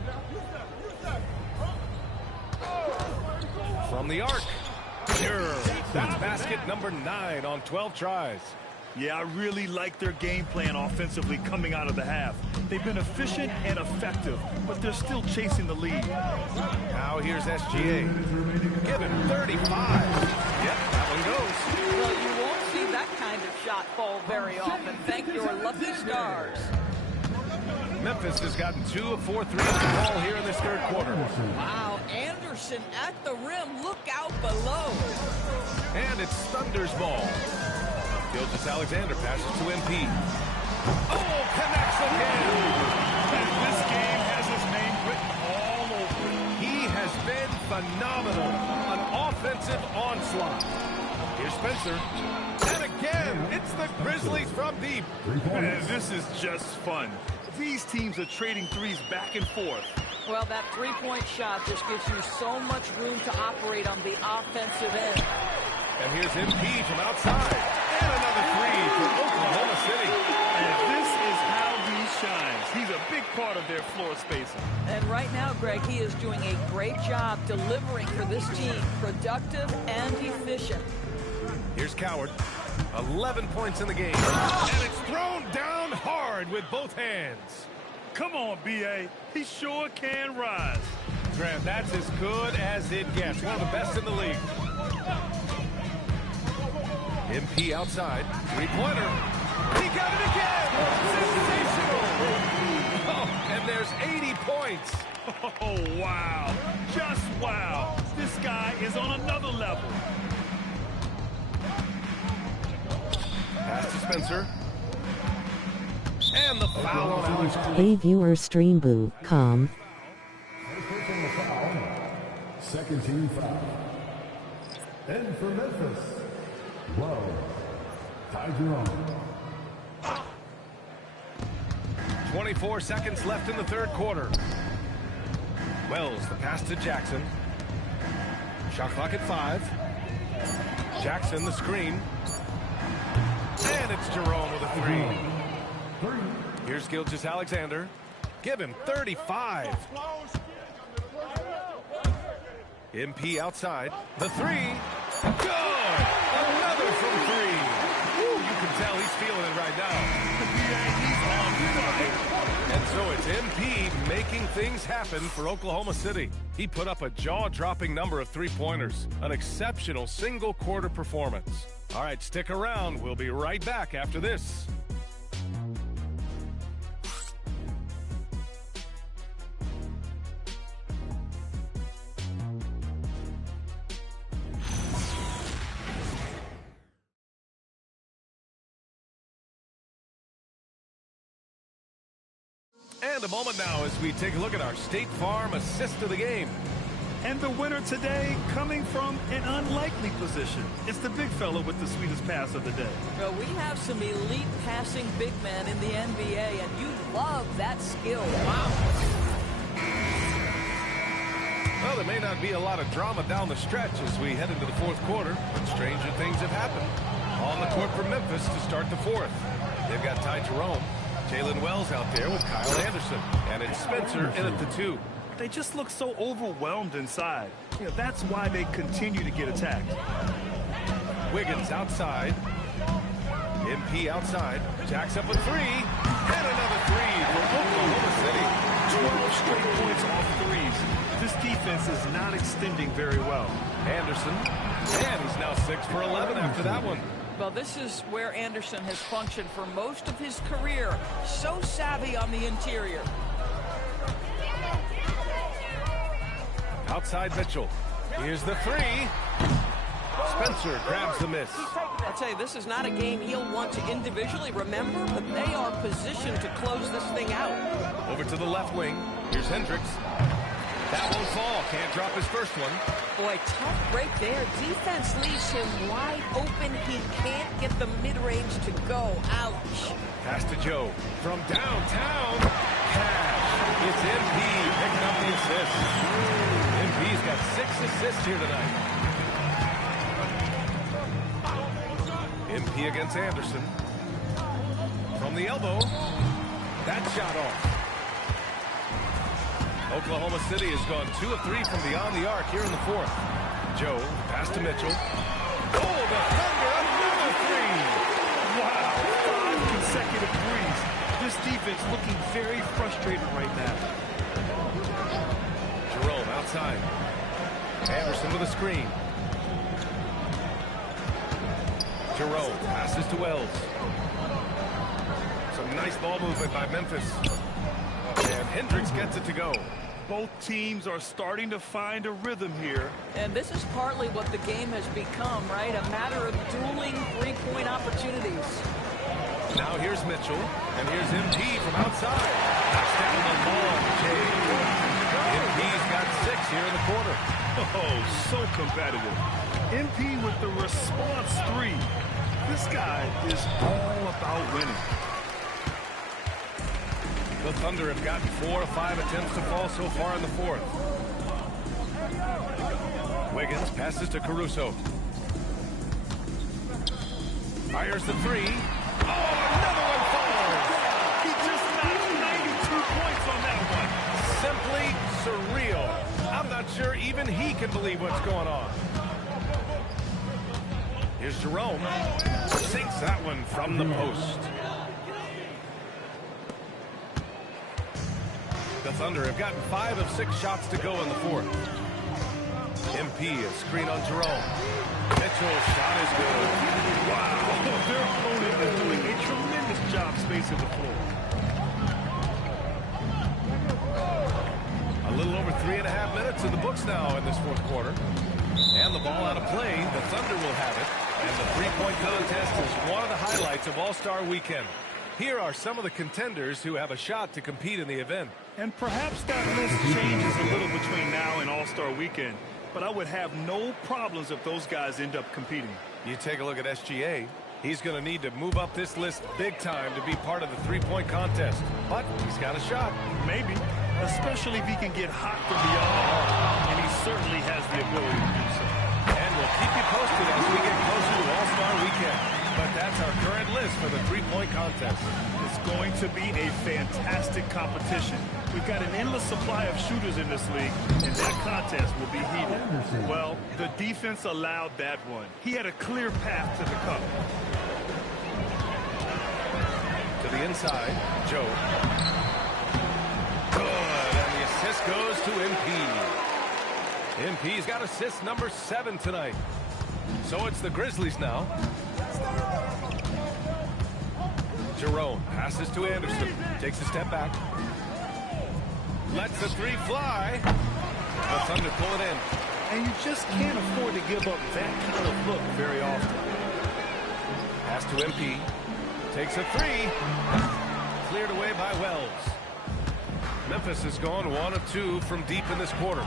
From the arc. Sure. That's basket number 9 on 12 tries. Yeah, I really like their game plan offensively coming out of the half. They've been efficient and effective, but they're still chasing the lead. Now here's SGA. Given 35. Yep, that one goes. Well, you won't see that kind of shot fall very often. Thank your lucky stars. Memphis has gotten 2 of 4 threes to fall here in this third quarter. Wow, Anderson at the rim. Look out below. And it's Thunder's ball. Gilgeous-Alexander passes to MP. Oh, connects again. And this game has his name written all over it. He has been phenomenal. An offensive onslaught. Here's Spencer. And again, it's the Grizzlies from deep. Man, this is just fun. These teams are trading threes back and forth. Well, that three-point shot just gives you so much room to operate on the offensive end. And here's MP from outside. And another three for Oklahoma City. And this is how he shines. He's a big part of their floor spacing. And right now, Greg, he is doing a great job delivering for this team. Productive and efficient. Here's Coward. 11 points in the game. And it's thrown down hard with both hands. Come on, B.A. He sure can rise. Grant, that's as good as it gets. One of the best in the league. MP outside. Three-pointer. He got it again. Sensational. Oh, and there's 80 points. Oh, wow. Just wow. This guy is on another level. Pass to Spencer. And the foul on Alex. Hey viewer, streamboo.com. Second team foul. And for Memphis, Low. Ty Jerome. 24 seconds left in the third quarter. Wells, the pass to Jackson. Shot clock at 5. Jackson, the screen. And it's Jerome with a 3. Here's Gilgeous-Alexander. Give him 35. MP outside. The 3. Good! Another from 3. Woo, you can tell he's feeling it right now. And so it's MP making things happen for Oklahoma City. He put up a jaw-dropping number of three-pointers. An exceptional single-quarter performance. All right, stick around. We'll be right back after this. And a moment now as we take a look at our State Farm assist of the game. And the winner today coming from an unlikely position. It's the big fella with the sweetest pass of the day. Well, we have some elite passing big men in the NBA, and you love that skill. Wow. Well, there may not be a lot of drama down the stretch as we head into the fourth quarter, but stranger things have happened. On the court for Memphis to start the fourth. They've got Ty Jerome, Jalen Wells out there with Kyle Anderson, and it's Spencer in at the 2. They just look so overwhelmed inside. You know, that's why they continue to get attacked. Wiggins outside. MP outside. Jacks up a 3. And another 3 for Oklahoma City. 12 straight points off threes. This defense is not extending very well. Anderson, and he's now 6 for 11 after that one. Well, this is where Anderson has functioned for most of his career. So savvy on the interior. Outside Mitchell. Here's the three. Spencer grabs the miss. I'll tell you, this is not a game he'll want to individually remember, but they are positioned to close this thing out. Over to the left wing. Here's Hendricks. That won't fall. Can't drop his first one. Boy, tough break there. Defense leaves him wide open. He can't get the mid-range to go. Ouch. Pass to Joe. From downtown. Cash. It's MP picking up the assist. MP's got 6 assists here tonight. MP against Anderson. From the elbow. That shot off. Oklahoma City has gone 2 of 3 from beyond the arc here in the fourth. Joe, pass to Mitchell. Oh, the Thunder, another three! Wow, 5 consecutive threes. This defense looking very frustrated right now. Jerome outside. Anderson with a screen. Jerome passes to Wells. Some nice ball movement by Memphis. And Hendricks gets it to go. Both teams are starting to find a rhythm here. And this is partly what the game has become, right? A matter of dueling three-point opportunities. Now here's Mitchell, and here's MP from outside. Knocks down the ball, Jay. MP's got 6 here in the quarter. Oh, so competitive. MP with the response 3. This guy is all about winning. The Thunder have gotten 4 of 5 attempts to fall so far in the fourth. Wiggins passes to Caruso. Fires the three. Oh, another one falls! He just knocked 92 points on that one. Simply surreal. I'm not sure even he can believe what's going on. Here's Jerome. Sinks that one from the post. The Thunder have gotten 5 of 6 shots to go in the fourth. MP a screen on Jerome. Mitchell's shot is good. Wow, their opponent is doing a tremendous job spacing the floor. A little over 3.5 minutes in the books now in this fourth quarter. And the ball out of play. The Thunder will have it. And the three-point contest is one of the highlights of All-Star Weekend. Here are some of the contenders who have a shot to compete in the event. And perhaps that list changes a little between now and All-Star Weekend, but I would have no problems if those guys end up competing. You take a look at SGA. He's going to need to move up this list big time to be part of the three-point contest. But he's got a shot. Maybe, especially if he can get hot from beyond the arc, and he certainly has the ability to do so. And we'll keep you posted as we get closer to All-Star Weekend. But that's our current list for the three-point contest. It's going to be a fantastic competition. We've got an endless supply of shooters in this league, and that contest will be heated. Well, the defense allowed that one. He had a clear path to the cup. To the inside, Joe. Good, and the assist goes to MP. MP's got assist number 7 tonight. So it's the Grizzlies now. Jerome passes to Anderson. Takes a step back. Lets the three fly. The Thunder pull it in. And you just can't afford to give up that kind of look very often. Pass to MP. Takes a three. Cleared away by Wells. Memphis has gone 1 of 2 from deep in this quarter.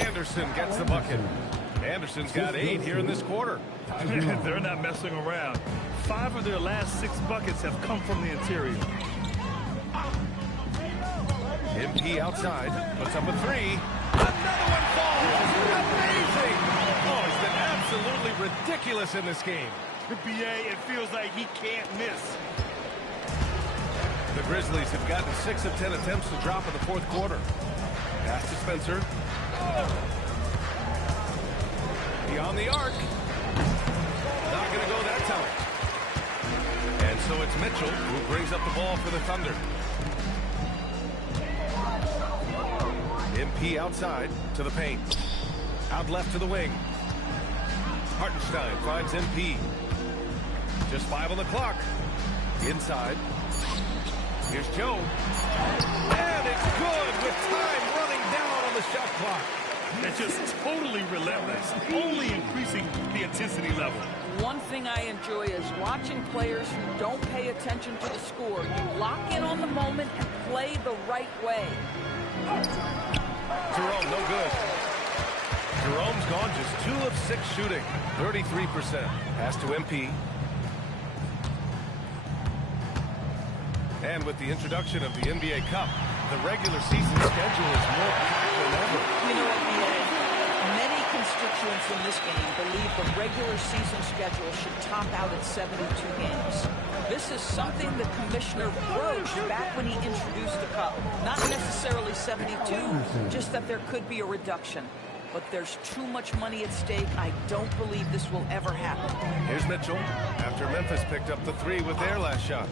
Anderson gets the bucket. Anderson's got 8 here in this quarter. They're not messing around. 5 of their last 6 buckets have come from the interior. MP outside, puts up a 3. Another one falls. Amazing. Oh, it's been absolutely ridiculous in this game. BA, it feels like he can't miss. The Grizzlies have gotten 6 of 10 attempts to drop in the fourth quarter. Pass to Spencer. Beyond the arc. Not going to go that time. And so it's Mitchell who brings up the ball for the Thunder. MP outside to the paint. Out left to the wing. Hartenstein finds MP. Just 5 on the clock. Inside. Here's Joe. And it's good with time running down on the shot clock. They're just totally relentless, only increasing the intensity level. One thing I enjoy is watching players who don't pay attention to the score. You lock in on the moment and play the right way. Jerome, no good. Jerome's gone just 2 of 6 shooting, 33%. Pass to MP. And with the introduction of the NBA Cup, the regular season schedule is more packed than ever. You know what, many constituents in this game believe the regular season schedule should top out at 72 games. This is something the commissioner broached back when he introduced the Cup. Not necessarily 72, just that there could be a reduction. But there's too much money at stake. I don't believe this will ever happen. Here's Mitchell after Memphis picked up the 3 with their last shot.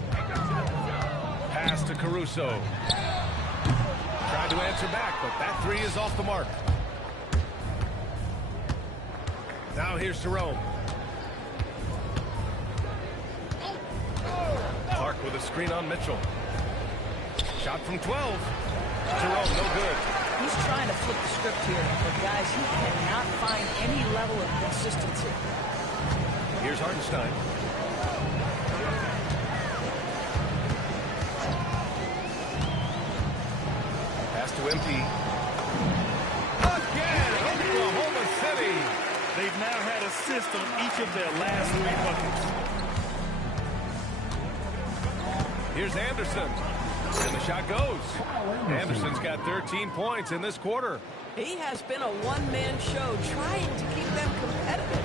Pass to Caruso. Tried to answer back, but that 3 is off the mark. Now here's Jerome. Clark with a screen on Mitchell. Shot from 12. Jerome, no good. He's trying to flip the script here, but guys, he cannot find any level of consistency. Here's Hartenstein. Pass to MP. Again, Oklahoma City. They've now had assists on each of their last 3 buckets. Here's Anderson. And the shot goes. Anderson's got 13 points in this quarter. He has been a one-man show trying to keep them competitive.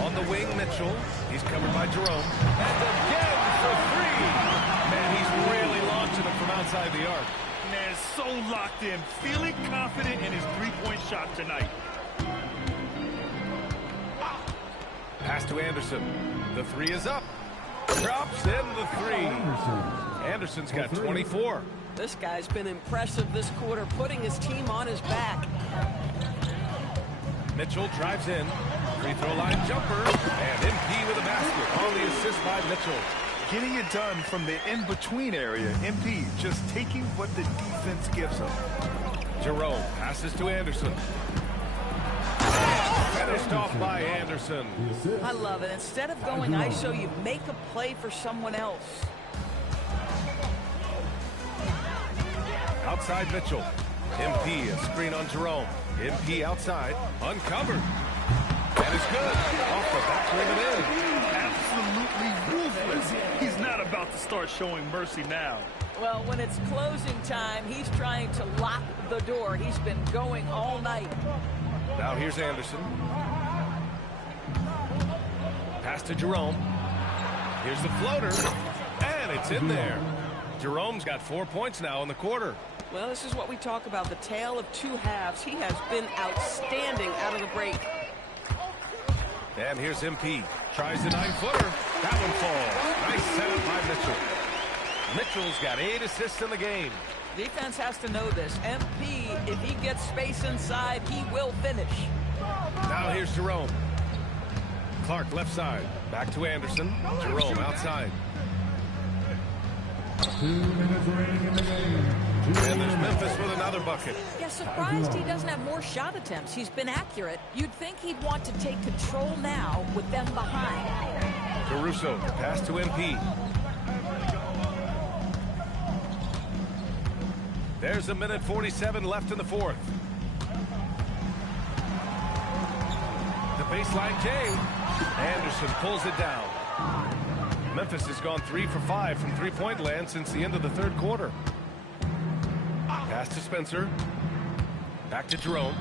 On the wing, Mitchell. He's covered by Jerome. And again for 3. Man, he's really launching it from outside the arc. Man, so locked in, feeling confident in his 3-point shot tonight. Pass to Anderson. The 3 is up. Drops in the 3. Anderson's got 24. This guy's been impressive this quarter, putting his team on his back. Mitchell drives in. Free throw line jumper. And MP with a basket on the assist by Mitchell. Getting it done from the in-between area. MP just taking what the defense gives him. Jerome passes to Anderson. Finished off by Anderson. I love it. Instead of going ISO, you make a play for someone else. Outside Mitchell. MP, a screen on Jerome. MP outside, uncovered. And it's good. Off the back rim and in. Absolutely ruthless. He's not about to start showing mercy now. Well, when it's closing time, he's trying to lock the door. He's been going all night. Now here's Anderson. Pass to Jerome. Here's the floater. And it's in there. Jerome's got 4 points now in the quarter. Well, this is what we talk about, the tale of 2 halves. He has been outstanding out of the break. And here's MP. Tries the 9-footer. That one falls. Nice setup by Mitchell. Mitchell's got 8 assists in the game. Defense has to know this. MP, if he gets space inside, he will finish. Now here's Jerome. Clark left side. Back to Anderson. Jerome outside. 2 minutes remaining in the game. And there's Memphis with another bucket. Yeah, surprised he doesn't have more shot attempts. He's been accurate. You'd think he'd want to take control now with them behind. Caruso, pass to MP. There's a minute 47 left in the 4th. The baseline J. Anderson pulls it down. Memphis has gone 3 for 5 from three-point land since the end of the 3rd quarter. Pass to Spencer. Back to Jerome.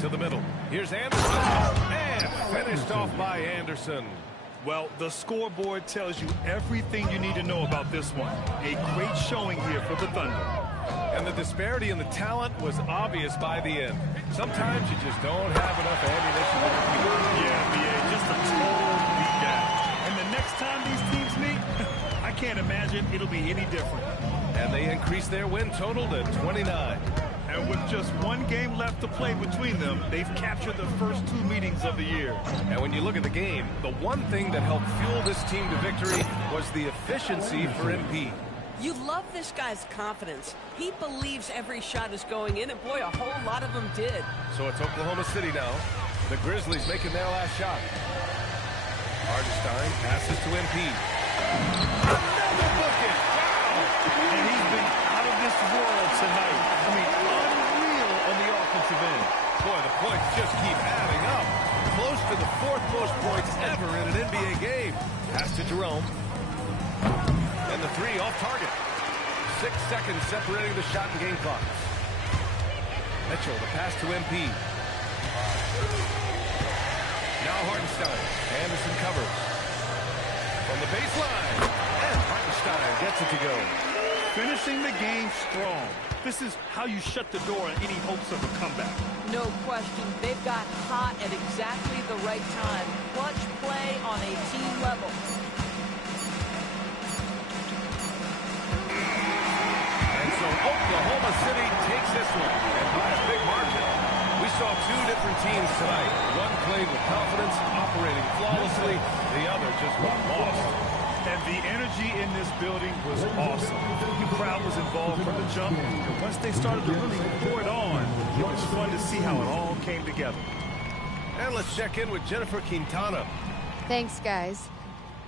To the middle. Here's Anderson. And finished off by Anderson. Well, the scoreboard tells you everything you need to know about this one. A great showing here for the Thunder. And the disparity in the talent was obvious by the end. Sometimes you just don't have enough ammunition. Yeah, BA, just a total beatdown. And the next time these teams meet, I can't imagine it'll be any different. And they increase their win total to 29. And with just one game left to play between them, they've captured the first 2 meetings of the year. And when you look at the game, the one thing that helped fuel this team to victory was the efficiency for MP. You love this guy's confidence. He believes every shot is going in, and boy, a whole lot of them did. So it's Oklahoma City now. The Grizzlies making their last shot. Hardenstein passes to MP. Another bucket! Wow! And he's been out of this world tonight. I mean, unreal on the offensive end. Boy, the points just keep adding up. Close to the 4th most points ever in an NBA game. Pass to Jerome. And the 3 off target. 6 seconds separating the shot and game clocks. Mitchell, the pass to MP. Now Hardenstein. Anderson covers. From the baseline. And Hardenstein gets it to go. Finishing the game strong. This is how you shut the door on any hopes of a comeback. No question. They've got hot at exactly the right time. Clutch play on a team level. And so Oklahoma City takes this one, and by a big margin. We saw 2 different teams tonight. One played with confidence, operating flawlessly. The other just got lost. And the energy in this building was awesome. The crowd was involved from the jump, and once they started to really pour it on, it was fun to see how it all came together. And let's check in with Jennifer Quintana. Thanks, guys.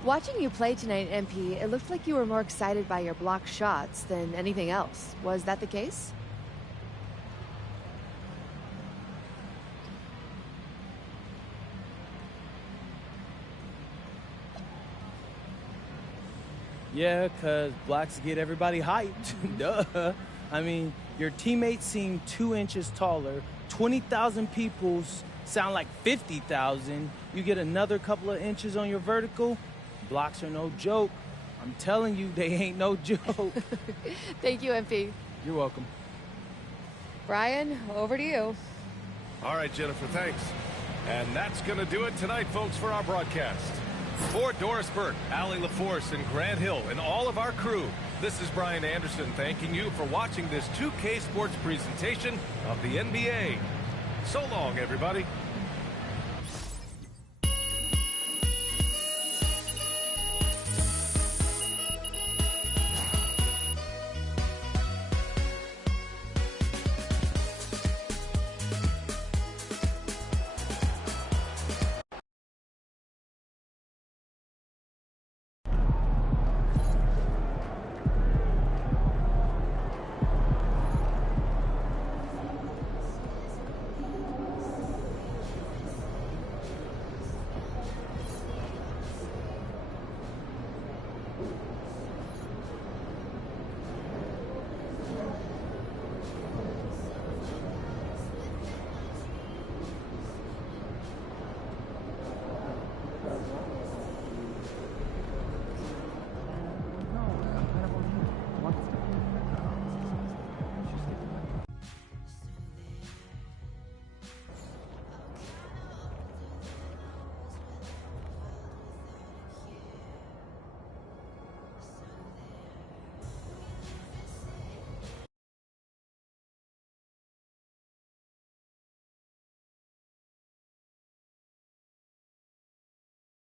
Watching you play tonight, MP, it looked like you were more excited by your block shots than anything else. Was that the case? Yeah, because blocks get everybody hyped. Duh. I mean, your teammates seem 2 inches taller. 20,000 people sound like 50,000. You get another couple of inches on your vertical. Blocks are no joke. I'm telling you, they ain't no joke. Thank you, MP. You're welcome. Brian, over to you. All right, Jennifer, thanks. And that's going to do it tonight, folks, for our broadcast. For Doris Burke, Allie LaForce, and Grant Hill, and all of our crew, this is Brian Anderson thanking you for watching this 2K Sports presentation of the NBA. So long, everybody.